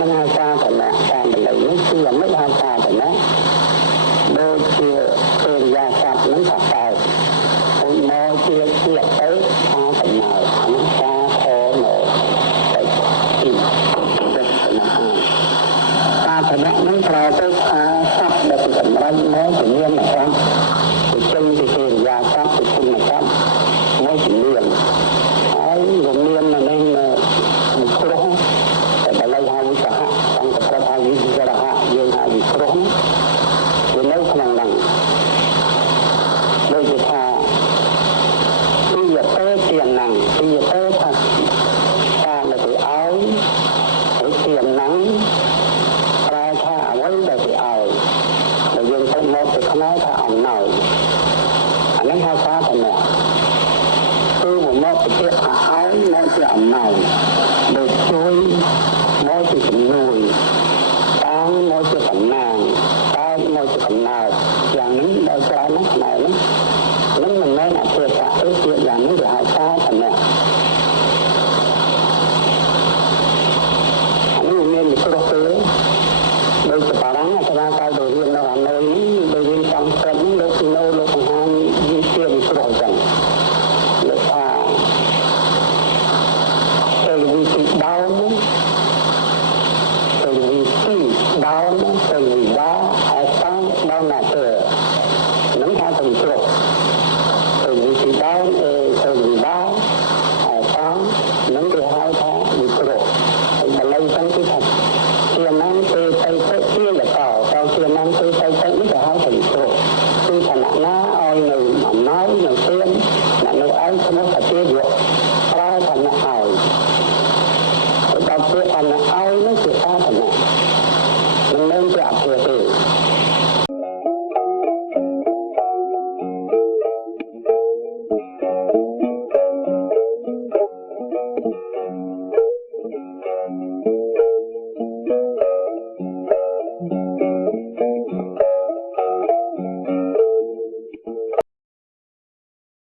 នឹងហៅថាតំណាក់តាមបល័យនេះគឺមិនហៅថាតំណាក់ដូចជាកិរិយាសព្ទនឹងថាកើតហើយមកជាជាតិទៅថាតំណើអានោះថាខមកតែទីសាធនៈនឹងប្រើទៅថាសព្ទដែលសម្រាប់មកជំនាញរបស់វិជ័យពីកិរិយាសព្ទពីគុណសព្ទមកជំនាញហើយរំលឹកនៅនឹងមុខគ្រោះតែបល័យហៅវិសហៈអង្គប្រហៅវិសារហៈយើងហៅវិគ្រោះវានៅក្នុងហ្នឹងដូចថាពីយទៅជាណាំងពីយទៅថាតាមទៅឲ្យឬជាណាំងប្រែថាអ្វីដែលទៅឲ្យដែលយើងទៅមកទៅខ្មែរថាអំណោយអានេះហៅថាតំណាក់គឺមកទៅជាឲ្យមកជាអំណោយដូចជួយមកជាជំនួយតាមមកជាតំណាងតាមមកជាកំណើតយ៉ាងនេះដល់ច្រើនណាស់ខ្មែរនេះនឹងមិនមែនអភិសាអីជាយ៉ាងនេះគេហៅថាតំណាក់អានេះមានវិគ្រោះទេដោយសបារាំងអាចារ្យកាលទៅរៀននៅអានៅនេះដោយរៀនសំស្ក្រឹតនេះលោកនៅលោកបង្ហាញវិទ្យាវិគ្រោះអញ្ចឹងលោកថាទៅវិទ្យាដោនទៅវិទ្យាដោនទៅវិដាហើយតាំងដោនណាទៅនឹងថាទៅវិគ្រោះទៅវិទ្យាដោនទៅវិដាហើយតាំងនឹងគេហៅថាវិគ្រោះហើយបល័យទាំងគឺថាជាណាំទៅទៅជាលកោទៅជាណាំទៅទៅនេះគេហៅថាវិគ្រោះគឺឋានៈណាឲ្យនៅអំណោយនៅទានអ្នកនៅឯឈ្មោះថាជាយ